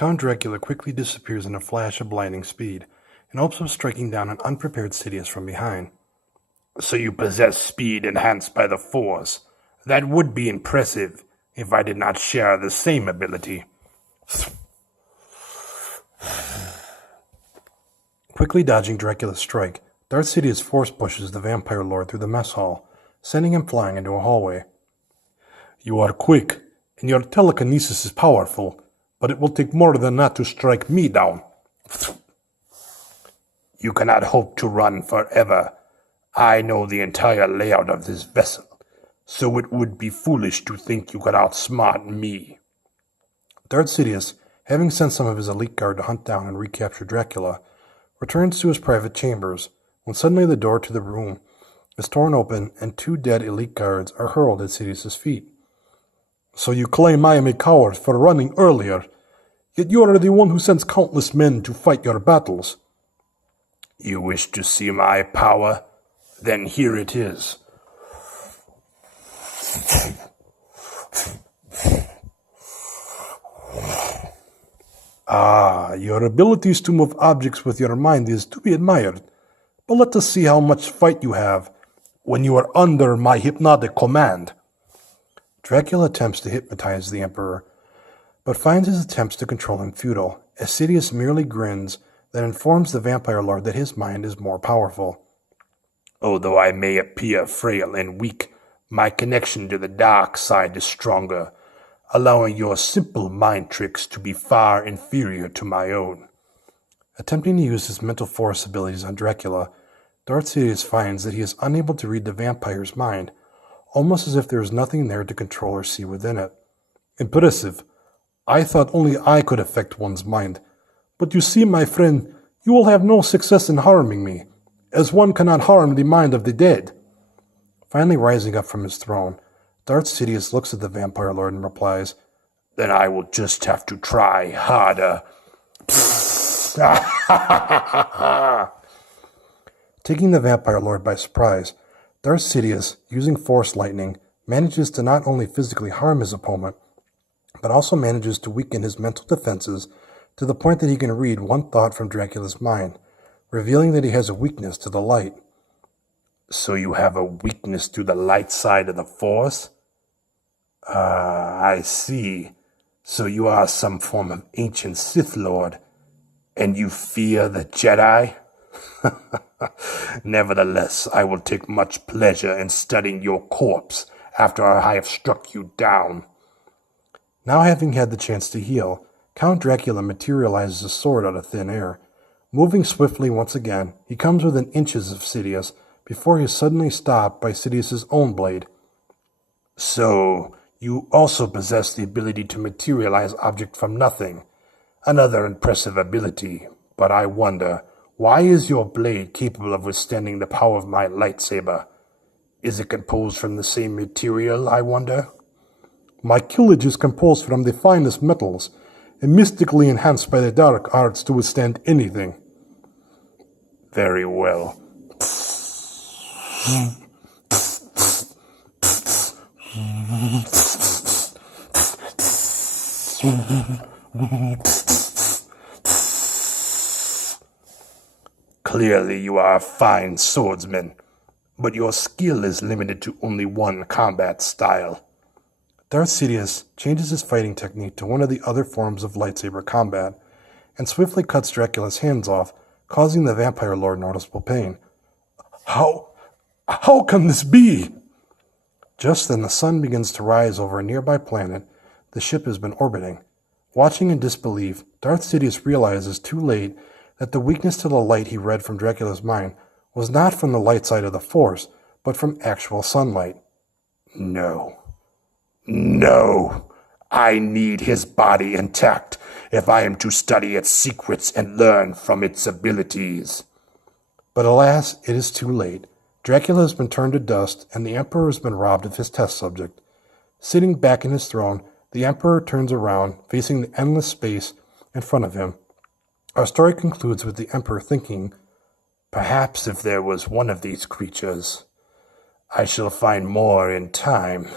Count Dracula quickly disappears in a flash of blinding speed, and hopes of striking down an unprepared Sidious from behind. So you possess speed enhanced by the Force. That would be impressive if I did not share the same ability. Quickly dodging Dracula's strike, Darth Sidious force pushes the vampire lord through the mess hall, sending him flying into a hallway. You are quick, and your telekinesis is powerful, but it will take more than that to strike me down. You cannot hope to run forever. I know the entire layout of this vessel, so it would be foolish to think you could outsmart me. Darth Sidious, having sent some of his elite guard to hunt down and recapture Dracula, returns to his private chambers, when suddenly the door to the room is torn open and 2 dead elite guards are hurled at Sidious's feet. So you claim I am a coward for running earlier, yet you are the one who sends countless men to fight your battles. You wish to see my power? Then here it is. Your abilities to move objects with your mind is to be admired, but let us see how much fight you have when you are under my hypnotic command. Dracula attempts to hypnotize the Emperor, but finds his attempts to control him futile, as Sidious merely grins that informs the vampire lord that his mind is more powerful. Although I may appear frail and weak, my connection to the dark side is stronger, allowing your simple mind tricks to be far inferior to my own. Attempting to use his mental force abilities on Dracula, Darth Sidious finds that he is unable to read the vampire's mind, almost as if there is nothing there to control or see within it. Impressive. I thought only I could affect one's mind. But you see, my friend, you will have no success in harming me, as one cannot harm the mind of the dead. Finally rising up from his throne, Darth Sidious looks at the vampire lord and replies, Then I will just have to try harder. Taking the vampire lord by surprise, Darth Sidious, using force lightning, manages to not only physically harm his opponent, but also manages to weaken his mental defenses to the point that he can read one thought from Dracula's mind, revealing that he has a weakness to the light. So you have a weakness to the light side of the Force? I see. So you are some form of ancient Sith Lord, and you fear the Jedi? Nevertheless, I will take much pleasure in studying your corpse after I have struck you down. Now having had the chance to heal, Count Dracula materializes a sword out of thin air. Moving swiftly once again, he comes within inches of Sidious before he is suddenly stopped by Sidious's own blade. So, you also possess the ability to materialize object from nothing. Another impressive ability, but I wonder, why is your blade capable of withstanding the power of my lightsaber? Is it composed from the same material, I wonder? My killage is composed from the finest metals, and mystically enhanced by the dark arts to withstand anything. Very well. Clearly you are a fine swordsman, but your skill is limited to only one combat style. Darth Sidious changes his fighting technique to one of the other forms of lightsaber combat, and swiftly cuts Dracula's hands off, causing the vampire lord noticeable pain. How can this be? Just then the sun begins to rise over a nearby planet the ship has been orbiting. Watching in disbelief, Darth Sidious realizes too late that the weakness to the light he read from Dracula's mind was not from the light side of the Force, but from actual sunlight. No, I need his body intact if I am to study its secrets and learn from its abilities. But alas, it is too late. Dracula has been turned to dust, and the Emperor has been robbed of his test subject. Sitting back in his throne, the Emperor turns around, facing the endless space in front of him. Our story concludes with the Emperor thinking, Perhaps if there was one of these creatures, I shall find more in time.